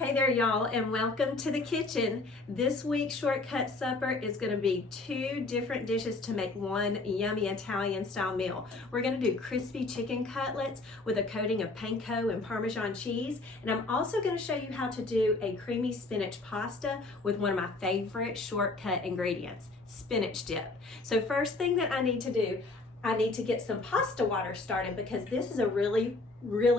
Hey there, y'all, and welcome to the kitchen. This week's shortcut supper is going to be two different dishes to make one yummy Italian style meal. We're going to do crispy chicken cutlets with a coating of panko and Parmesan cheese, and I'm also going to show you how to do a creamy spinach pasta with one of my favorite shortcut ingredients, spinach dip. So first thing that I need to do, I need to get some pasta water started because this is a really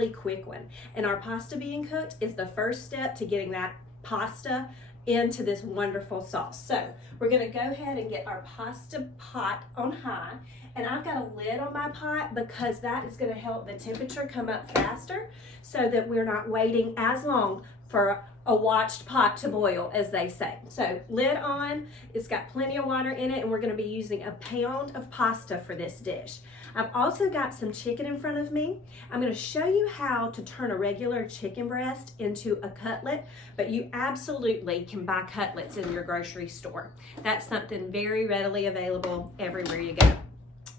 quick one, and our pasta being cooked is the first step to getting that pasta into this wonderful sauce. So we're going to go ahead and get our pasta pot on high, and I've got a lid on my pot because that is going to help the temperature come up faster so that we're not waiting as long for a watched pot to boil, as they say. So lid on, it's got plenty of water in it, and we're going to be using a pound of pasta for this dish. I've also got some chicken in front of me. I'm going to show you how to turn a regular chicken breast into a cutlet, but you absolutely can buy cutlets in your grocery store. That's something very readily available everywhere you go.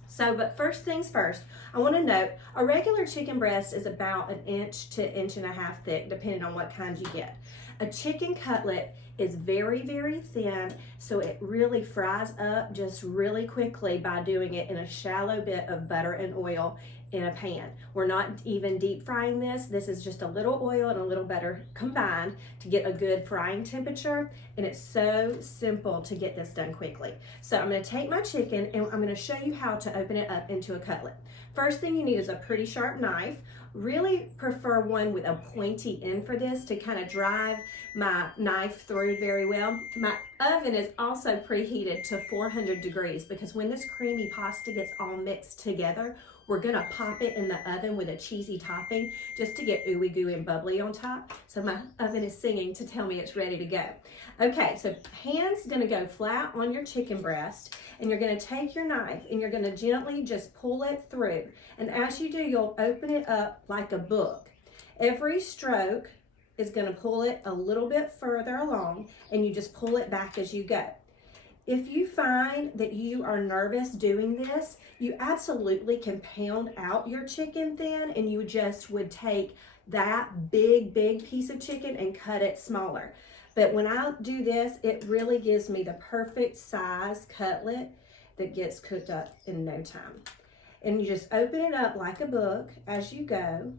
So, but first things first, I want to note a regular chicken breast is about 1 inch to 1.5 inches thick, depending on what kind you get. A chicken cutlet is very thin, so it really fries up just really quickly by doing it in a shallow bit of butter and oil in a pan. We're not even deep frying this. This is just a little oil and a little butter combined to get a good frying temperature, and it's so simple to get this done quickly. So I'm going to take my chicken and I'm going to show you how to open it up into a cutlet. First thing you need is a pretty sharp knife. Really prefer one with a pointy end for this to kind of drive my knife through very well. My oven is also preheated to 400 degrees because when this creamy pasta gets all mixed together, we're gonna pop it in the oven with a cheesy topping just to get ooey gooey and bubbly on top. So my oven is singing to tell me it's ready to go. Okay, so hand's gonna go flat on your chicken breast, and you're gonna take your knife and you're gonna gently just pull it through. And as you do, you'll open it up like a book. Every stroke is gonna pull it a little bit further along, and you just pull it back as you go. If you find that you are nervous doing this, you absolutely can pound out your chicken thin, and you just would take that big piece of chicken and cut it smaller. But when I do this, it really gives me the perfect size cutlet that gets cooked up in no time. And you just open it up like a book as you go.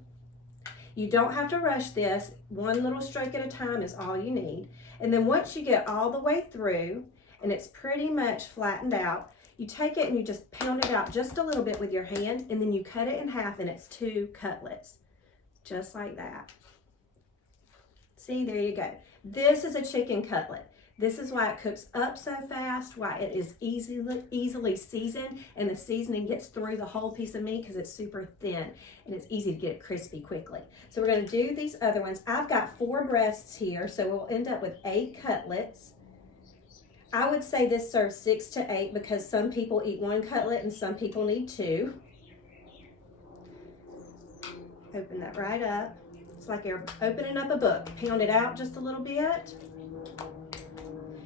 You don't have to rush this. One little stroke at a time is all you need. And then once you get all the way through, and it's pretty much flattened out, you take it and you just pound it out just a little bit with your hand, and then you cut it in half, and it's 2 cutlets, just like that. See, there you go. This is a chicken cutlet. This is why it cooks up so fast, why it is easily seasoned, and the seasoning gets through the whole piece of meat because it's super thin, and it's easy to get it crispy quickly. So we're going to do these other ones. I've got 4 breasts here, so we'll end up with 8 cutlets. I would say this serves 6 to 8 because some people eat 1 cutlet and some people need 2. Open that right up. It's like you're opening up a book. Pound it out just a little bit.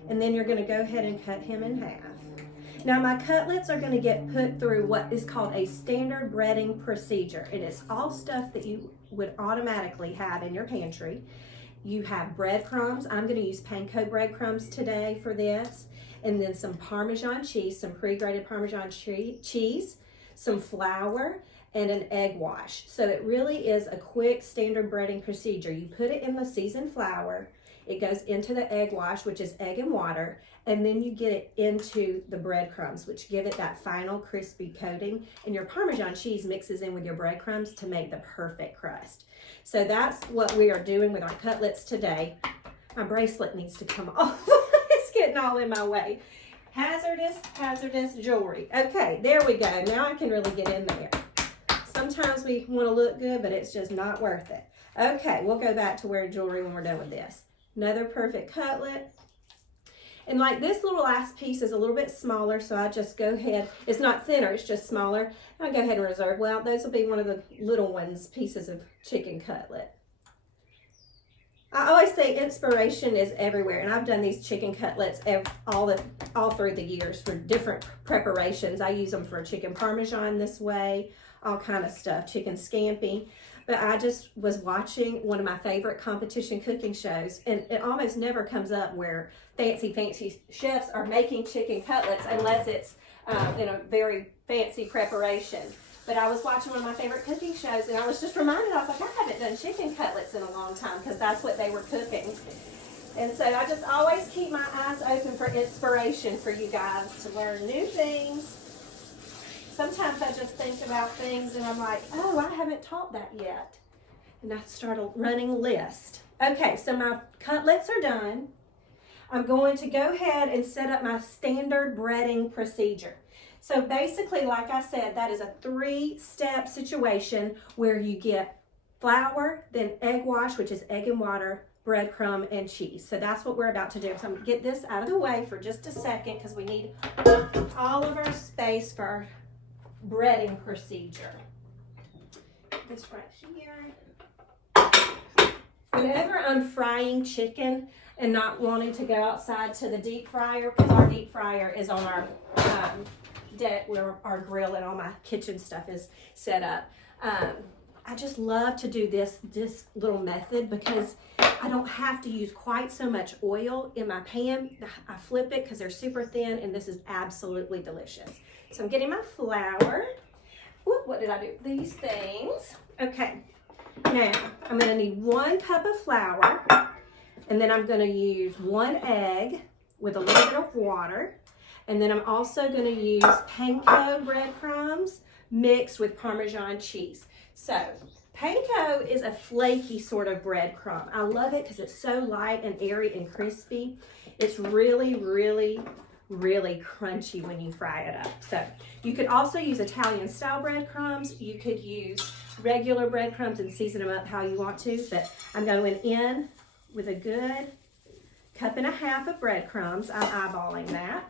And then you're going to go ahead and cut him in half. Now my cutlets are going to get put through what is called a standard breading procedure. It is all stuff that you would automatically have in your pantry. You have breadcrumbs. I'm going to use panko breadcrumbs today for this. And then some Parmesan cheese, some pre-grated Parmesan cheese, some flour, and an egg wash. So it really is a quick standard breading procedure. You put it in the seasoned flour. It goes into the egg wash, which is egg and water, and then you get it into the breadcrumbs, which give it that final crispy coating, and your Parmesan cheese mixes in with your breadcrumbs to make the perfect crust. So that's what we are doing with our cutlets today. My bracelet needs to come off. It's getting all in my way. Hazardous jewelry. Okay, there we go. Now I can really get in there. Sometimes we want to look good, but it's just not worth it. Okay, we'll go back to wear jewelry when we're done with this. Another perfect cutlet. And like this little last piece is a little bit smaller, so I just go ahead. It's not thinner, it's just smaller. I'll go ahead and reserve. Well, those will be one of the little ones, pieces of chicken cutlet. I always say inspiration is everywhere, and I've done these chicken cutlets all through the years for different preparations. I use them for chicken parmesan this way, all kind of stuff, chicken scampi. but I just was watching one of my favorite competition cooking shows, and it almost never comes up where fancy chefs are making chicken cutlets unless it's in a very fancy preparation. But I was watching one of my favorite cooking shows, and I was just reminded, I was like, I haven't done chicken cutlets in a long time, because that's what they were cooking. And so I just always keep my eyes open for inspiration for you guys to learn new things. Sometimes I just think about things and I'm like, oh, I haven't taught that yet. And I start a running list. Okay, so my cutlets are done. I'm going to go ahead and set up my standard breading procedure. So basically, like I said, that is a 3-step situation where you get flour, then egg wash, which is egg and water, breadcrumb, and cheese. So that's what we're about to do. So I'm going to get this out of the way for just a second because we need all of our space for our breading procedure. This right here. Whenever I'm frying chicken and not wanting to go outside to the deep fryer, because our deep fryer is on our deck where our grill and all my kitchen stuff is set up, I just love to do this little method because I don't have to use quite so much oil in my pan. I flip it because they're super thin, and this is absolutely delicious. So I'm getting my flour. Whoop, what did I do? These things. Okay, now I'm going to need 1 cup of flour, and then I'm going to use 1 egg with a little bit of water, and then I'm also going to use panko breadcrumbs mixed with Parmesan cheese. So panko is a flaky sort of breadcrumb. I love it because it's so light and airy and crispy. It's really, really, really crunchy when you fry it up. So you could also use Italian style breadcrumbs. You could use regular breadcrumbs and season them up how you want to, but I'm going in with a good 1.5 cups of breadcrumbs. I'm eyeballing that.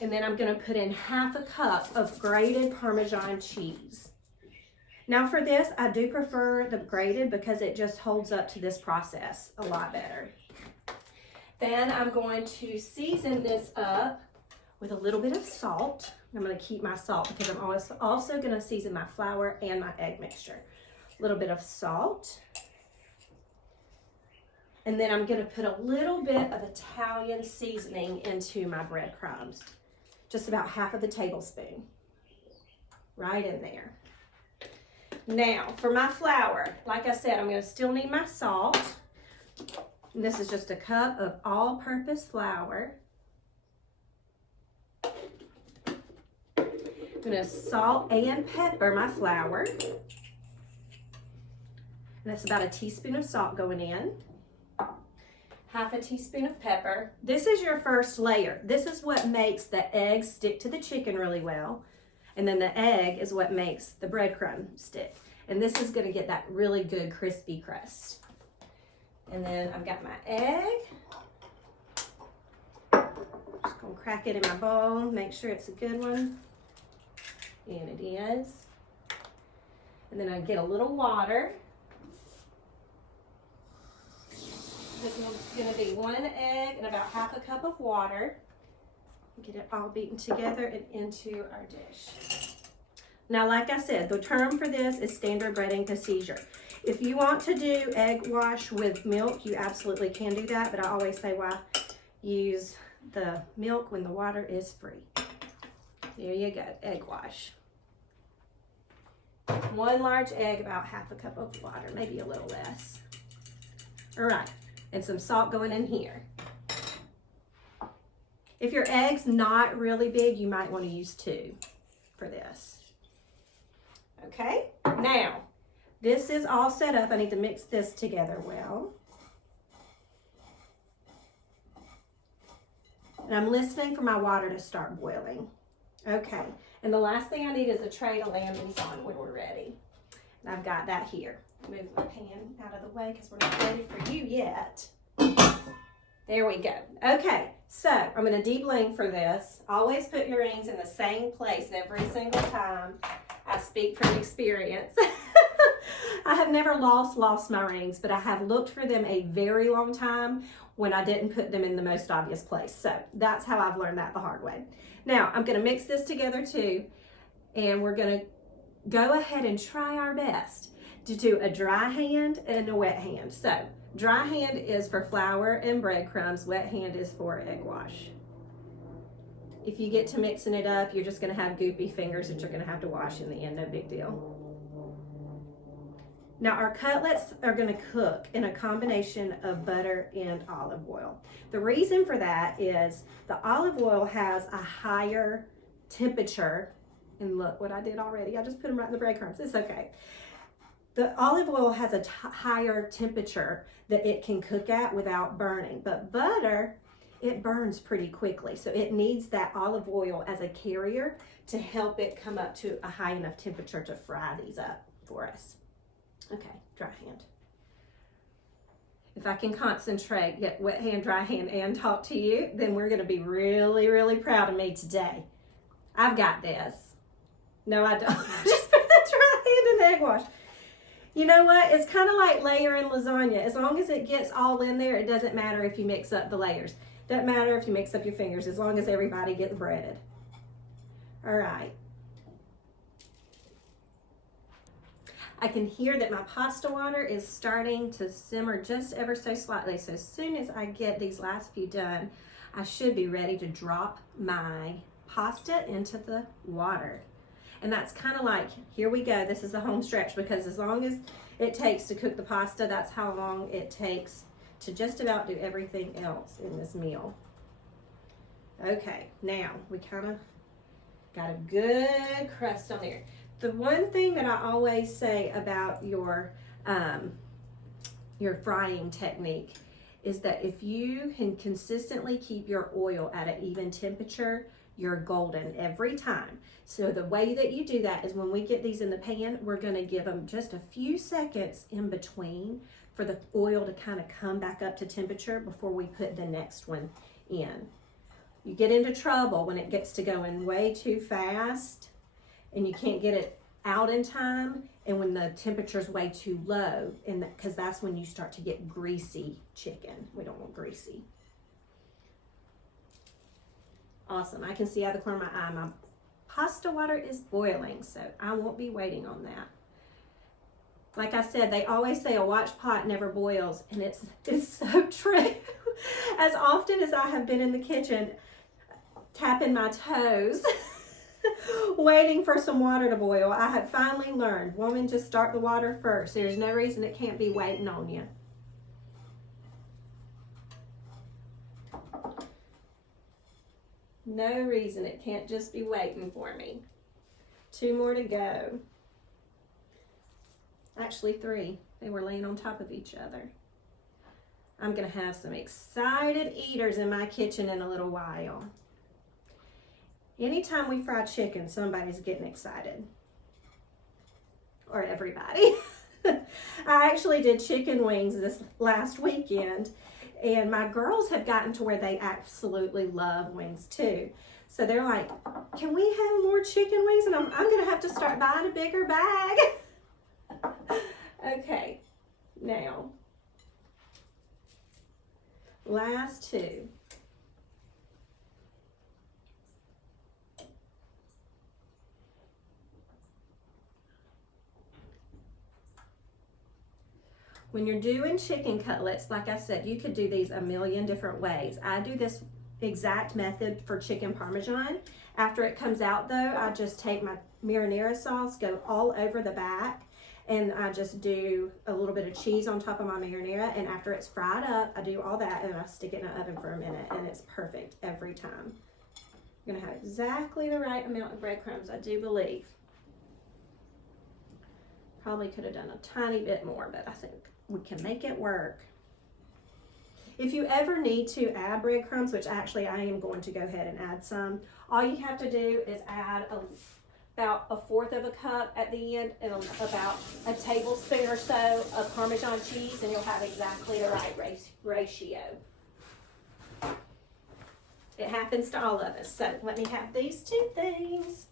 And then I'm going to put in 1/2 cup of grated Parmesan cheese. Now for this, I do prefer the grated because it just holds up to this process a lot better. Then I'm going to season this up with a little bit of salt. I'm going to keep my salt because I'm also going to season my flour and my egg mixture. A little bit of salt. And then I'm going to put a little bit of Italian seasoning into my breadcrumbs. Just about 1/2 tablespoon. Right in there. Now, for my flour, like I said, I'm going to still need my salt. And this is just 1 cup of all-purpose flour. I'm going to salt and pepper my flour. And that's about 1 teaspoon of salt going in. 1/2 teaspoon of pepper. This is your first layer. This is what makes the eggs stick to the chicken really well. And then the egg is what makes the breadcrumb stick. And this is going to get that really good crispy crust. And then I've got my egg. Just going to crack it in my bowl. Make sure it's a good one. And it is. And then I get a little water. This is going to be 1 egg and about 1/2 cup of water. Get it all beaten together and into our dish. Now, like I said, the term for this is standard breading procedure. If you want to do egg wash with milk, you absolutely can do that, but I always say why use the milk when the water is free. There you go, egg wash. 1 large egg, about 1/2 cup of water, maybe a little less. All right. And some salt going in here. If your egg's not really big, you might want to use 2 for this. Okay, now this is all set up. I need to mix this together well. And I'm listening for my water to start boiling. Okay, and the last thing I need is a tray to land these on when we're ready. And I've got that here. Move my pan out of the way because we're not ready for you yet. There we go. Okay, so I'm going to debling for this. Always put your rings in the same place every single time. I speak from experience. I have never lost my rings, but I have looked for them a very long time when I didn't put them in the most obvious place. So that's how I've learned that the hard way. Now I'm going to mix this together too, and we're going to go ahead and try our best to do a dry hand and a wet hand. So dry hand is for flour and breadcrumbs, wet hand is for egg wash. If you get to mixing it up, you're just gonna have goopy fingers that you're gonna have to wash in the end, no big deal. Now our cutlets are gonna cook in a combination of butter and olive oil. The reason for that is the olive oil has a higher temperature, and look what I did already. I just put them right in the breadcrumbs, it's okay. The olive oil has a higher temperature that it can cook at without burning, but butter, it burns pretty quickly. So it needs that olive oil as a carrier to help it come up to a high enough temperature to fry these up for us. Okay, dry hand. If I can concentrate, get wet hand, dry hand, and talk to you, then we're gonna be really, really proud of me today. I've got this. No, I don't. Just put the dry hand in the egg wash. You know what? It's kind of like layering lasagna. As long as it gets all in there, it doesn't matter if you mix up the layers. Doesn't matter if you mix up your fingers, as long as everybody gets breaded. All right. I can hear that my pasta water is starting to simmer just ever so slightly. So as soon as I get these last few done, I should be ready to drop my pasta into the water. And that's kind of like, here we go, this is the home stretch, because as long as it takes to cook the pasta, that's how long it takes to just about do everything else in this meal. Okay, now we kind of got a good crust on there. The one thing that I always say about your frying technique is that if you can consistently keep your oil at an even temperature, you're golden every time. So the way that you do that is when we get these in the pan, we're gonna give them just a few seconds in between for the oil to kind of come back up to temperature before we put the next one in. You get into trouble when it gets to going way too fast and you can't get it out in time, and when the temperature's way too low, and because that's when you start to get greasy chicken. We don't want greasy. Awesome, I can see out of the corner of my eye, my pasta water is boiling, so I won't be waiting on that. Like I said, they always say a watch pot never boils, and it's so true. As often as I have been in the kitchen, tapping my toes, waiting for some water to boil, I have finally learned, woman, just start the water first. There's no reason it can't be waiting on you. No reason it can't just be waiting for me. 2 more to go. Actually 3. They were laying on top of each other. I'm gonna have some excited eaters in my kitchen in a little while. Anytime we fry chicken, somebody's getting excited. Or everybody. I actually did chicken wings this last weekend, and my girls have gotten to where they absolutely love wings too. So they're like, can we have more chicken wings? And I'm gonna have to start buying a bigger bag. Okay, now, last 2. When you're doing chicken cutlets, like I said, you could do these a million different ways. I do this exact method for chicken parmesan. After it comes out though, I just take my marinara sauce, go all over the back, and I just do a little bit of cheese on top of my marinara, and after it's fried up, I do all that and I stick it in the oven for a minute, and it's perfect every time. I'm gonna have exactly the right amount of breadcrumbs, I do believe. Probably could have done a tiny bit more, but I think we can make it work. If you ever need to add breadcrumbs, which actually I am going to go ahead and add some, all you have to do is add about 1/4 of a cup at the end and about a tablespoon or so of Parmesan cheese, and you'll have exactly the right ratio. It happens to all of us. So let me have these 2 things.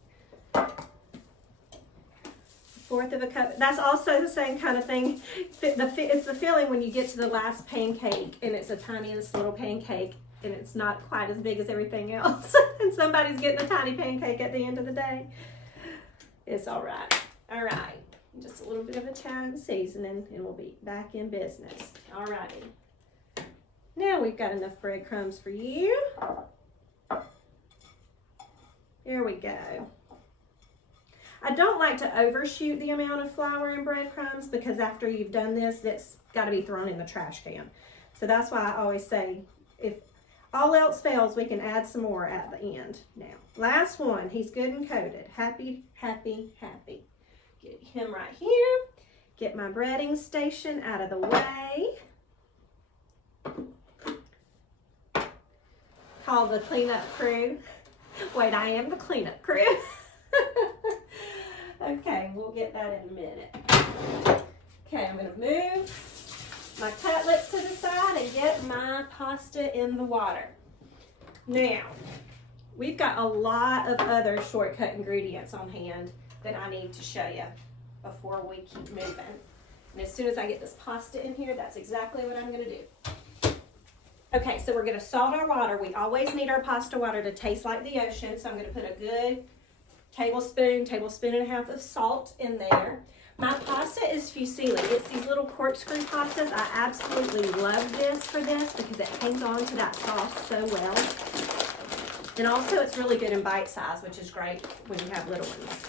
1/4 of a cup. That's also the same kind of thing. It's the feeling when you get to the last pancake and it's a tiniest little pancake and it's not quite as big as everything else. And somebody's getting a tiny pancake at the end of the day. It's all right. All right, just a little bit of Italian seasoning and we'll be back in business. All righty. Now we've got enough breadcrumbs for you. There we go. I don't like to overshoot the amount of flour and breadcrumbs because after you've done this, that's got to be thrown in the trash can. So that's why I always say, if all else fails, we can add some more at the end. Now, last one. He's good and coated. Happy, happy, happy. Get him right here. Get my breading station out of the way. Call the cleanup crew. Wait, I am the cleanup crew. Okay, we'll get that in a minute. Okay, I'm going to move my cutlets to the side and get my pasta in the water. Now, we've got a lot of other shortcut ingredients on hand that I need to show you before we keep moving. And as soon as I get this pasta in here, that's exactly what I'm going to do. Okay, so we're going to salt our water. We always need our pasta water to taste like the ocean, so I'm going to put a good tablespoon and a half of salt in there. My pasta is fusilli. It's these little corkscrew pastas. I absolutely love this for this because it hangs on to that sauce so well. And also it's really good in bite size, which is great when you have little ones.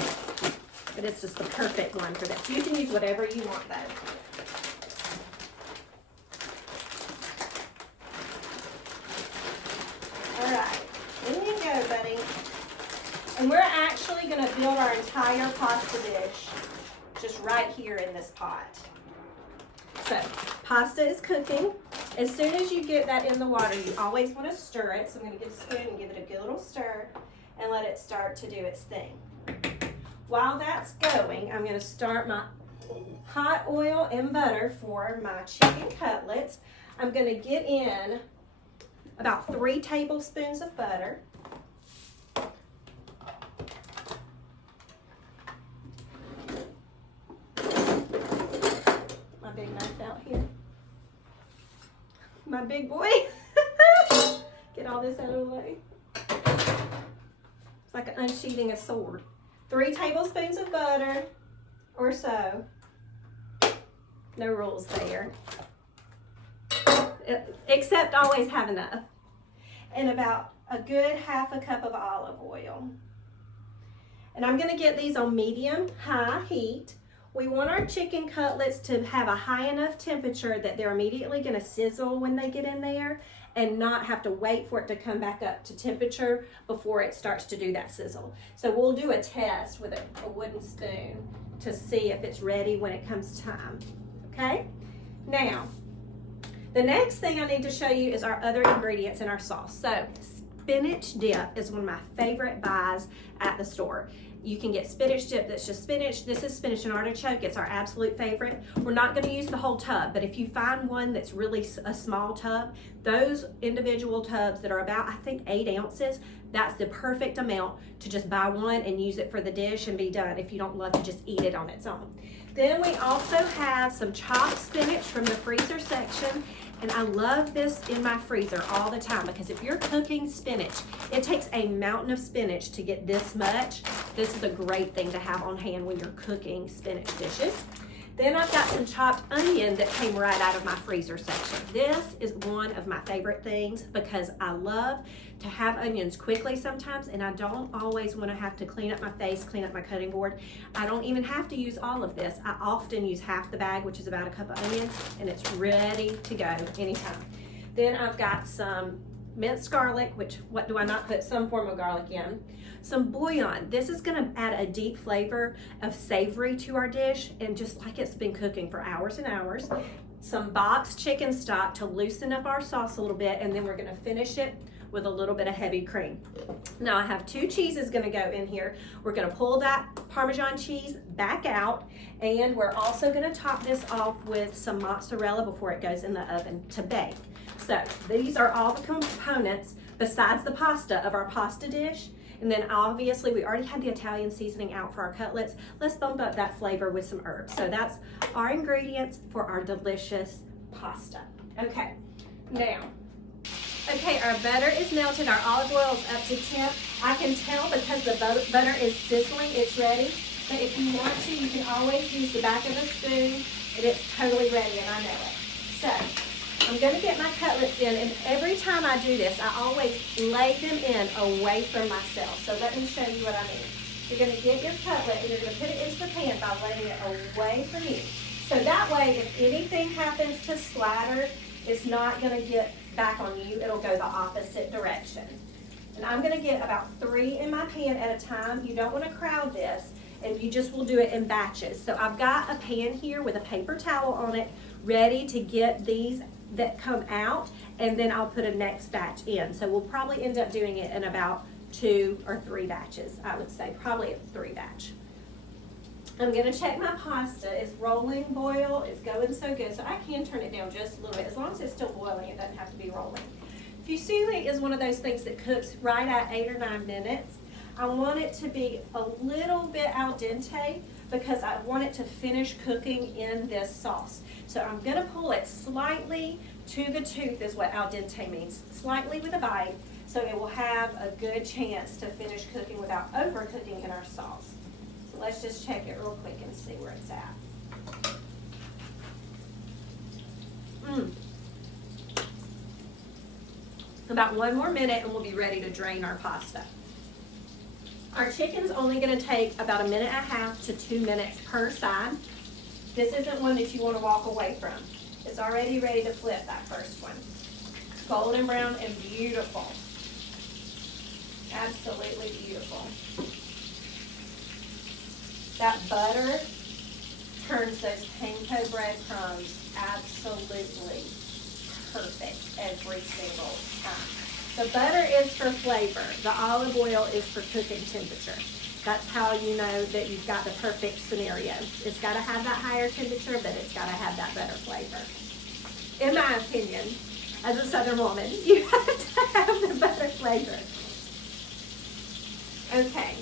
But it's just the perfect one for this. You can use whatever you want though. All right, in you go, buddy. And we're actually going to build our entire pasta dish just right here in this pot. So, pasta is cooking. As soon as you get that in the water, you always want to stir it. So I'm going to get a spoon and give it a good little stir and let it start to do its thing. While that's going, I'm going to start my hot oil and butter for my chicken cutlets. I'm going to get in about 3 tablespoons of butter. My big knife out here. My big boy. Get all this out of the way. It's like unsheathing a sword. 3 tablespoons of butter or so. No rules there. Except always have enough. And about a good ½ a cup of olive oil. And I'm going to get these on medium-high heat. We want our chicken cutlets to have a high enough temperature that they're immediately going to sizzle when they get in there and not have to wait for it to come back up to temperature before it starts to do that sizzle. So we'll do a test with a wooden spoon to see if it's ready when it comes time. Okay? Now, the next thing I need to show you is our other ingredients in our sauce. So, spinach dip is one of my favorite buys at the store. You can get spinach dip that's just spinach. This is spinach and artichoke. It's our absolute favorite. We're not going to use the whole tub, but if you find one that's really a small tub, those individual tubs that are about, I think, 8 ounces, that's the perfect amount to just buy one and use it for the dish and be done if you don't love to just eat it on its own. Then we also have some chopped spinach from the freezer section. And I love this in my freezer all the time because if you're cooking spinach, it takes a mountain of spinach to get this much. This is a great thing to have on hand when you're cooking spinach dishes. Then I've got some chopped onion that came right out of my freezer section. This is one of my favorite things because I love to have onions quickly sometimes, and I don't always want to have to clean up my face, clean up my cutting board. I don't even have to use all of this. I often use half the bag, which is about a cup of onions, and it's ready to go anytime. Then I've got some minced garlic, which what do I not put some form of garlic in? Some bouillon. This is going to add a deep flavor of savory to our dish, and just like it's been cooking for hours and hours. Some boxed chicken stock to loosen up our sauce a little bit, and then we're going to finish it with a little bit of heavy cream. Now I have 2 cheeses going to go in here. We're going to pull that Parmesan cheese back out, and we're also going to top this off with some mozzarella before it goes in the oven to bake. So these are all the components besides the pasta of our pasta dish. And then obviously we already had the Italian seasoning out for our cutlets. Let's bump up that flavor with some herbs. So that's our ingredients for our delicious pasta. Okay, now, our butter is melted, our olive oil is up to temp. I can tell because the butter is sizzling, it's ready. But if you want to, you can always use the back of a spoon, and it's totally ready, and I know it. So I'm going to get my cutlets in, and every time I do this, I always lay them in away from myself. So let me show you what I mean. You're going to get your cutlet, and you're going to put it into the pan by laying it away from you. So that way, if anything happens to splatter, it's not going to get back on you. It'll go the opposite direction. And I'm going to get about 3 in my pan at a time. You don't want to crowd this, and you just will do it in batches. So I've got a pan here with a paper towel on it, ready to get these that come out, and then I'll put a next batch in. So we'll probably end up doing it in about 2 or 3 batches, I would say, probably a 3 batch. I'm going to check my pasta. It's rolling boil. It's going so good. So I can turn it down just a little bit. As long as it's still boiling, it doesn't have to be rolling. Fusilli is one of those things that cooks right at 8 or 9 minutes. I want it to be a little bit al dente because I want it to finish cooking in this sauce. So I'm going to pull it slightly to the tooth is what al dente means. Slightly with a bite, so it will have a good chance to finish cooking without overcooking in our sauce. So let's just check it real quick and see where it's at. About 1 more minute and we'll be ready to drain our pasta. Our chicken's only going to take about 1.5 minutes to 2 minutes per side. This isn't one that you want to walk away from. It's already ready to flip, that first one. Golden brown and beautiful. Absolutely beautiful. That butter turns those panko breadcrumbs absolutely perfect every single time. The butter is for flavor. The olive oil is for cooking temperature. That's how you know that you've got the perfect scenario. It's got to have that higher temperature, but it's got to have that better flavor. In my opinion, as a Southern woman, you have to have the better flavor. Okay.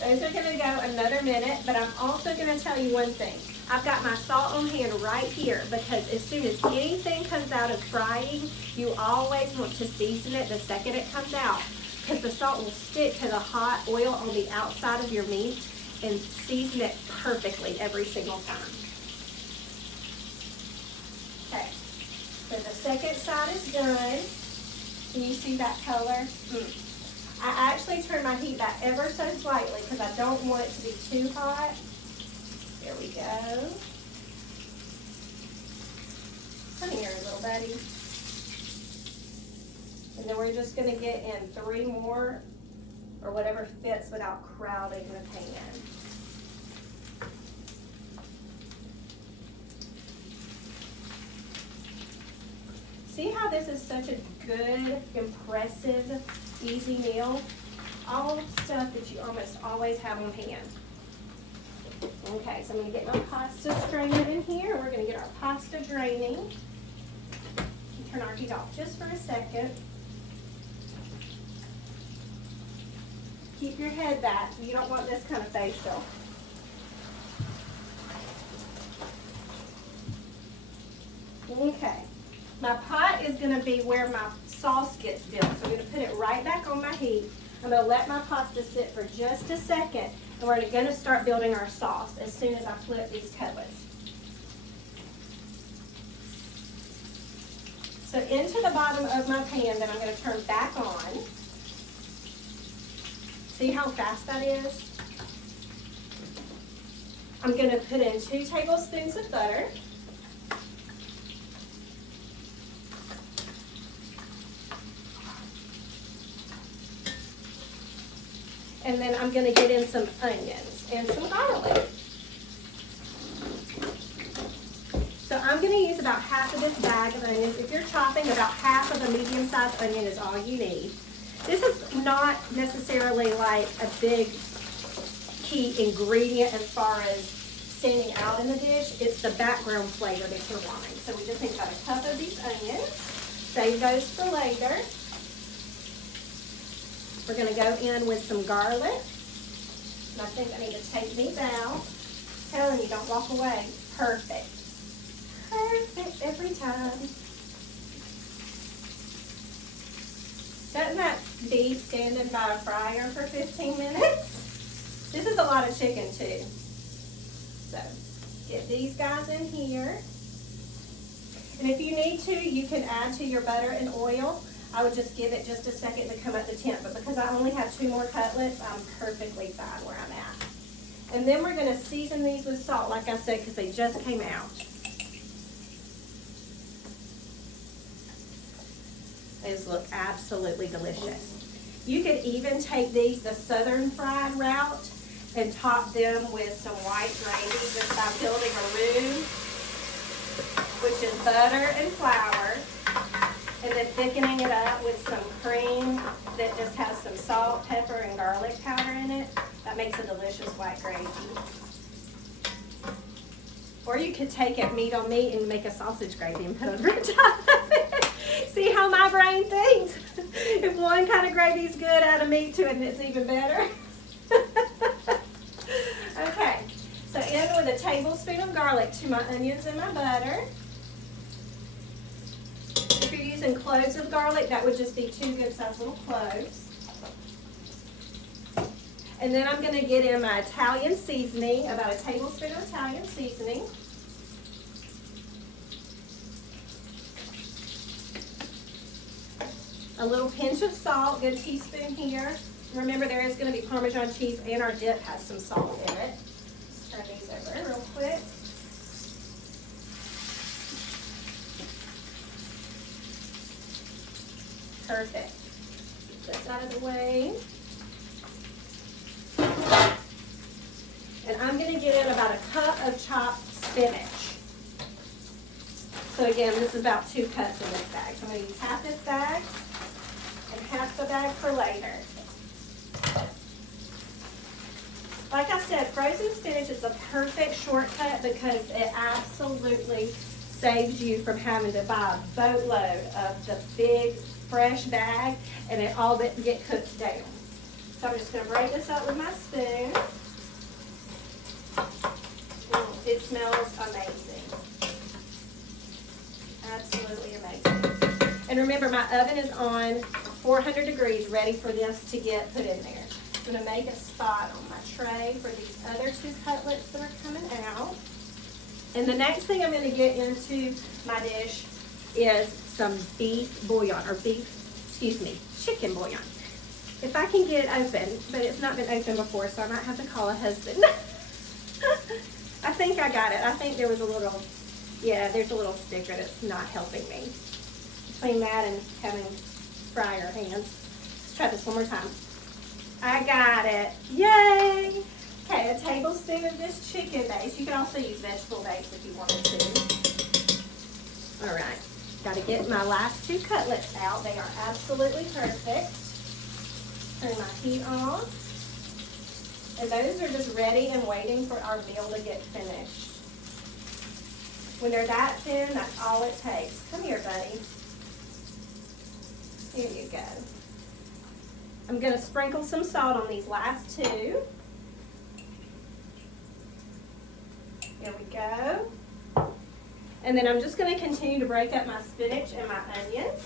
Those are going to go another minute, but I'm also going to tell you one thing. I've got my salt on hand right here because as soon as anything comes out of frying, you always want to season it the second it comes out because the salt will stick to the hot oil on the outside of your meat and season it perfectly every single time. Okay, so the second side is done. Can you see that color? I actually turn my heat back ever so slightly because I don't want it to be too hot. There we go. Come here, little buddy. And then we're just going to get in 3 more or whatever fits without crowding the pan. See how this is such a good, impressive, easy meal? All stuff that you almost always have on hand. Okay, so I'm going to get my pasta strainer in here. We're going to get our pasta draining. Turn our heat off just for a second. Keep your head back. You don't want this kind of facial. Okay. My pot is going to be where my sauce gets built. So I'm going to put it right back on my heat. I'm going to let my pasta sit for just a second. And we're going to start building our sauce as soon as I flip these cutlets. So into the bottom of my pan that I'm going to turn back on. See how fast that is? I'm going to put in 2 tablespoons of butter. And then I'm going to get in some onions and some garlic. So I'm going to use about half of this bag of onions. If you're chopping, about half of a medium-sized onion is all you need. This is not necessarily like a big key ingredient as far as standing out in the dish. It's the background flavor that you're wanting. So we just need about a cup of these onions. Save those for later. We're going to go in with some garlic. And I think I need to take these out. I'm telling you, don't walk away. Perfect. Perfect every time. Doesn't that beat standing by a fryer for 15 minutes? This is a lot of chicken too. So get these guys in here. And if you need to, you can add to your butter and oil. I would just give it just a second to come up the temp, but because I only have 2 more cutlets, I'm perfectly fine where I'm at. And then we're gonna season these with salt, like I said, because they just came out. These look absolutely delicious. You could even take these the southern fried route and top them with some white gravy just by building a roux, which is butter and flour, and then thickening it up with some cream that just has some salt, pepper, and garlic powder in it. That makes a delicious white gravy. Or you could take it meat on meat and make a sausage gravy and put it over top of it. See how my brain thinks? If one kind of gravy is good, add a meat to it and it's even better. Okay, so in with a tablespoon of garlic to my onions and my butter. If you're using cloves of garlic, that would just be 2 good-sized little cloves. And then I'm going to get in my Italian seasoning, about a tablespoon of Italian seasoning. A little pinch of salt, good teaspoon here. Remember, there is going to be Parmesan cheese and our dip has some salt in it. Let's turn these over real quick. Perfect. Get this out of the way. And I'm going to get in about a cup of chopped spinach. So again, this is about 2 cups in this bag. So I'm going to use half this bag and half the bag for later. Like I said, frozen spinach is a perfect shortcut because it absolutely saves you from having to buy a boatload of the big fresh bag and it all get cooked down. So I'm just going to break this up with my spoon. It smells amazing. Absolutely amazing. And remember, my oven is on 400 degrees, ready for this to get put in there. I'm going to make a spot on my tray for these other 2 cutlets that are coming out. And the next thing I'm going to get into my dish is some beef bouillon, or chicken bouillon. If I can get it open, but it's not been open before, so I might have to call a husband. I think I got it. I think there was a little, there's a little sticker that's not helping me. Between that and having fryer hands. Let's try this one more time. I got it. Yay! Okay, a tablespoon of this chicken base. You can also use vegetable base if you wanted to. All right. Got to get my last 2 cutlets out. They are absolutely perfect. Turn my heat on. And those are just ready and waiting for our meal to get finished. When they're that thin, that's all it takes. Come here, buddy. Here you go. I'm going to sprinkle some salt on these last 2. Here we go. And then I'm just going to continue to break up my spinach and my onions.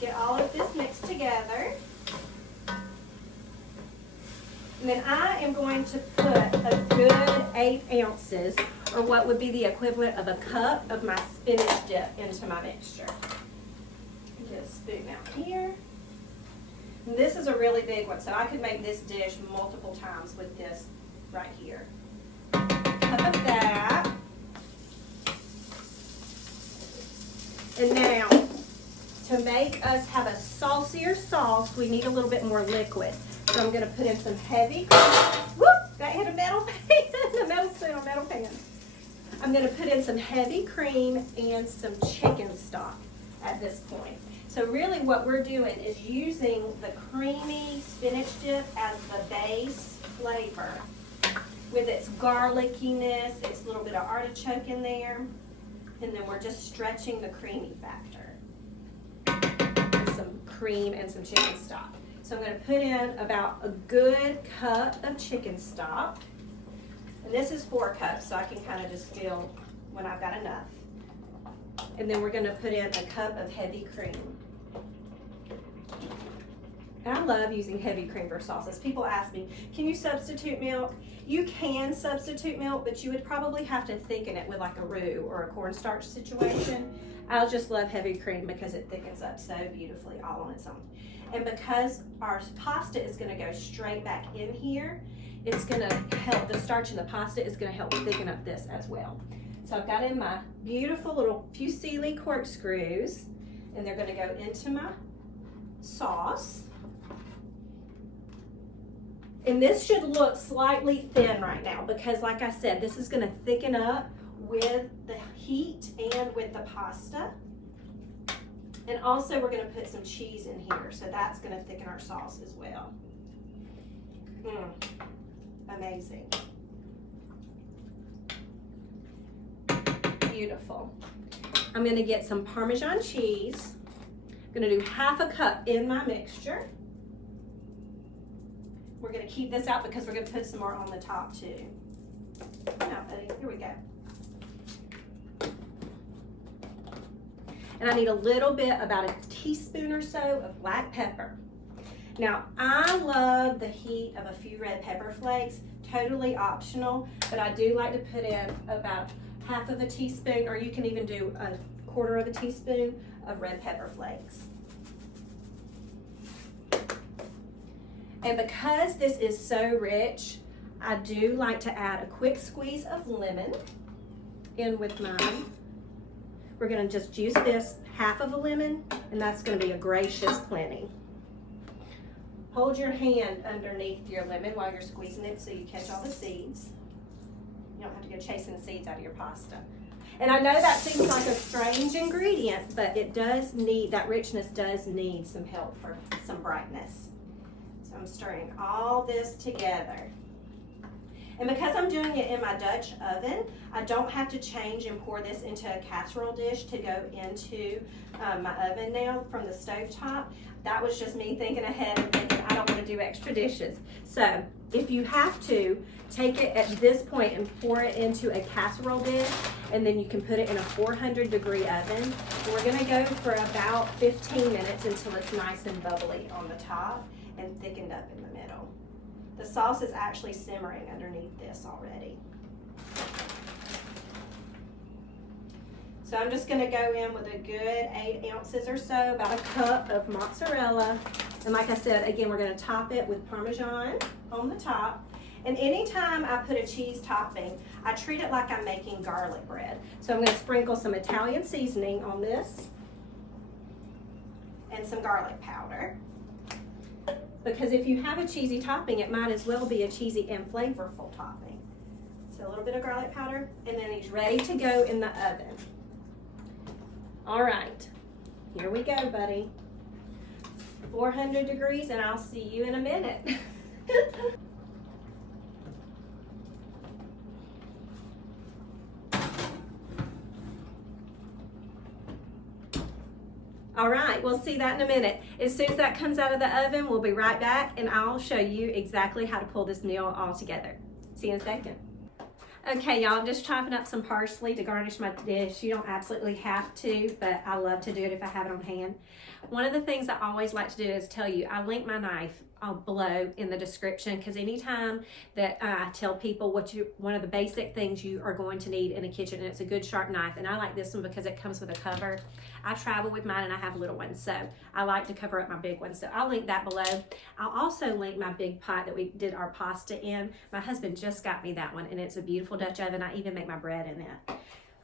Get all of this mixed together. And then I am going to put a good 8 ounces, or what would be the equivalent of a cup of my spinach dip into my mixture. Get a spoon out here. And this is a really big one, so I could make this dish multiple times with this right here. Cup of that. And now, to make us have a saucier sauce, we need a little bit more liquid. So I'm going to put in some heavy cream. Whoop! That hit a metal pan, a metal spoon on a metal pan. I'm going to put in some heavy cream and some chicken stock at this point. So really what we're doing is using the creamy spinach dip as the base flavor with its garlickiness, its little bit of artichoke in there, and then we're just stretching the creamy factor with some cream and some chicken stock. So I'm going to put in about a good cup of chicken stock. And this is 4 cups, so I can kind of just feel when I've got enough. And then we're going to put in a cup of heavy cream. And I love using heavy cream for sauces. People ask me, can you substitute milk? You can substitute milk, but you would probably have to thicken it with like a roux or a cornstarch situation. I just love heavy cream because it thickens up so beautifully all on its own. And because our pasta is gonna go straight back in here, it's gonna help, the starch in the pasta is gonna help thicken up this as well. So I've got in my beautiful little fusilli corkscrews, and they're gonna go into my sauce. And this should look slightly thin right now because like I said, this is gonna thicken up with the heat and with the pasta. And also we're gonna put some cheese in here, so that's gonna thicken our sauce as well. Amazing. Beautiful. I'm gonna get some Parmesan cheese. I'm gonna do half a cup in my mixture. We're gonna keep this out because we're gonna put some more on the top too. Now, buddy, here we go. And I need a little bit, about a teaspoon or so of black pepper. Now, I love the heat of a few red pepper flakes, totally optional, but I do like to put in about half of a teaspoon, or you can even do a quarter of a teaspoon of red pepper flakes. And because this is so rich, I do like to add a quick squeeze of lemon in with mine. We're gonna just juice this half of a lemon, and that's gonna be a gracious plenty. Hold your hand underneath your lemon while you're squeezing it so you catch all the seeds. You don't have to go chasing the seeds out of your pasta. And I know that seems like a strange ingredient, but it does need, that richness does need some help for some brightness. So I'm stirring all this together. And because I'm doing it in my Dutch oven, I don't have to change and pour this into a casserole dish to go into my oven now from the stovetop. That was just me thinking ahead and thinking I don't want to do extra dishes. So if you have to, take it at this point and pour it into a casserole dish, and then you can put it in a 400-degree oven. And we're gonna go for about 15 minutes until it's nice and bubbly on the top and thickened up in the middle. The sauce is actually simmering underneath this already. So I'm just gonna go in with a good 8 ounces or so, about a cup of mozzarella. And like I said, again, we're gonna top it with Parmesan on the top. And anytime I put a cheese topping, I treat it like I'm making garlic bread. So I'm gonna sprinkle some Italian seasoning on this and some garlic powder. Because if you have a cheesy topping, it might as well be a cheesy and flavorful topping. So a little bit of garlic powder, and then he's ready to go in the oven. All right, here we go, buddy. 400 degrees, and I'll see you in a minute. All right, we'll see that in a minute. As soon as that comes out of the oven, we'll be right back, and I'll show you exactly how to pull this meal all together. See you in a second. Okay, y'all, I'm just chopping up some parsley to garnish my dish. You don't absolutely have to, but I love to do it if I have it on hand. One of the things I always like to do is tell you, I link my knife below in the description, because anytime that I tell people one of the basic things you are going to need in a kitchen, and it's a good sharp knife, and I like this one because it comes with a cover. I travel with mine and I have little ones, so I like to cover up my big ones. So I'll link that below. I'll also link my big pot that we did our pasta in. My husband just got me that one, and it's a beautiful Dutch oven. I even make my bread in it.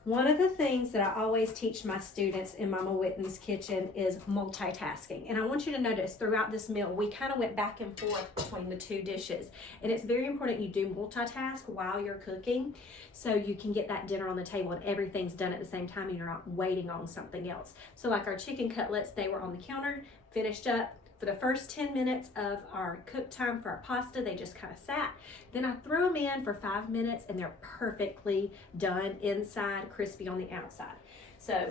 One of the things that I always teach my students in Mama Whitten's kitchen is multitasking. And I want you to notice throughout this meal, we kind of went back and forth between the two dishes. And it's very important you do multitask while you're cooking, so you can get that dinner on the table and everything's done at the same time and you're not waiting on something else. So like our chicken cutlets, they were on the counter, finished up. For the first 10 minutes of our cook time for our pasta, they just kind of sat. Then I threw them in for 5 minutes and they're perfectly done inside, crispy on the outside. So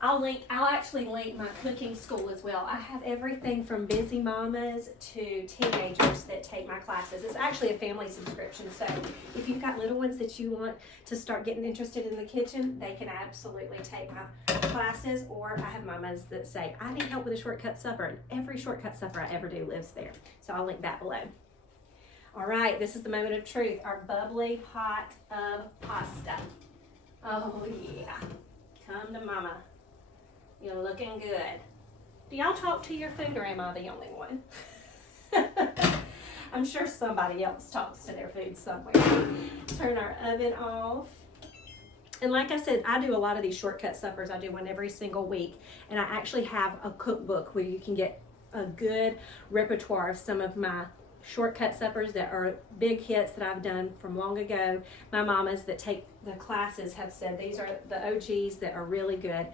I'll actually link my cooking school as well. I have everything from busy mamas to teenagers that take my classes. It's actually a family subscription, so if you've got little ones that you want to start getting interested in the kitchen, they can absolutely take my classes. Or I have mamas that say, I need help with a shortcut supper, and every shortcut supper I ever do lives there. So I'll link that below. All right, this is the moment of truth, our bubbly pot of pasta. Oh yeah, come to mama. You're looking good. Do y'all talk to your food, or am I the only one? I'm sure somebody else talks to their food somewhere. Turn our oven off. And like I said, I do a lot of these shortcut suppers. I do one every single week. And I actually have a cookbook where you can get a good repertoire of some of my shortcut suppers that are big hits that I've done from long ago. My mamas that take the classes have said these are the OGs that are really good.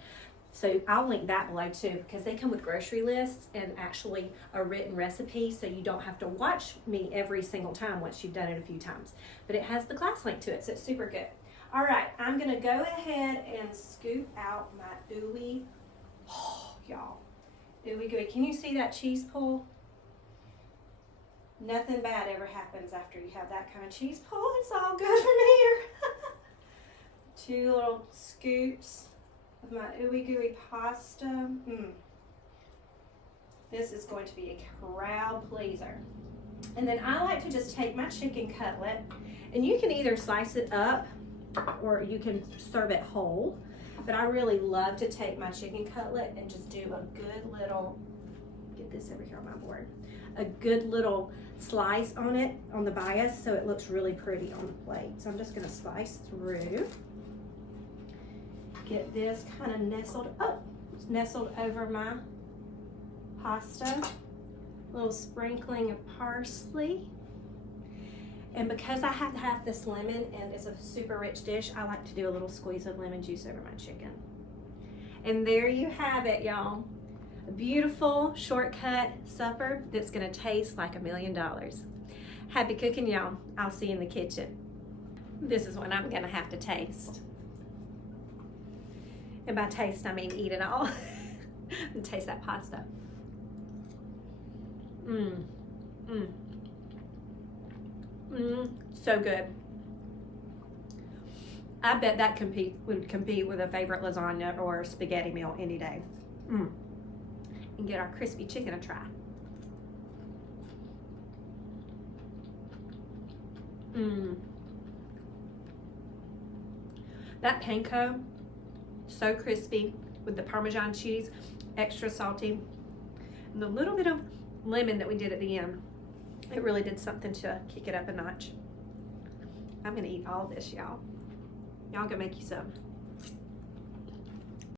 So I'll link that below too, because they come with grocery lists and actually a written recipe, so you don't have to watch me every single time once you've done it a few times. But it has the class link to it, so it's super good. All right, I'm gonna go ahead and scoop out my ooey. Oh, y'all, ooey gooey. Can you see that cheese pull? Nothing bad ever happens after you have that kind of cheese pull. It's all good from here. 2 little scoops of my ooey gooey pasta. This is going to be a crowd pleaser. And then I like to just take my chicken cutlet, and you can either slice it up or you can serve it whole. But I really love to take my chicken cutlet and just do a good little, get this over here on my board, a good little slice on it, on the bias, so it looks really pretty on the plate. So I'm just gonna slice through. Get this kind of nestled over my pasta. A little sprinkling of parsley. And because I have to have this lemon and it's a super rich dish, I like to do a little squeeze of lemon juice over my chicken. And there you have it, y'all. A beautiful shortcut supper that's gonna taste like $1 million. Happy cooking, y'all. I'll see you in the kitchen. This is what I'm gonna have to taste. And by taste, I mean eat it all. And taste that pasta. So good. I bet that would compete with a favorite lasagna or spaghetti meal any day. And get our crispy chicken a try. That panko, so crispy with the Parmesan cheese, extra salty, and the little bit of lemon that we did at the end. It really did something to kick it up a notch. I'm gonna eat all this, y'all. Y'all gonna make you some.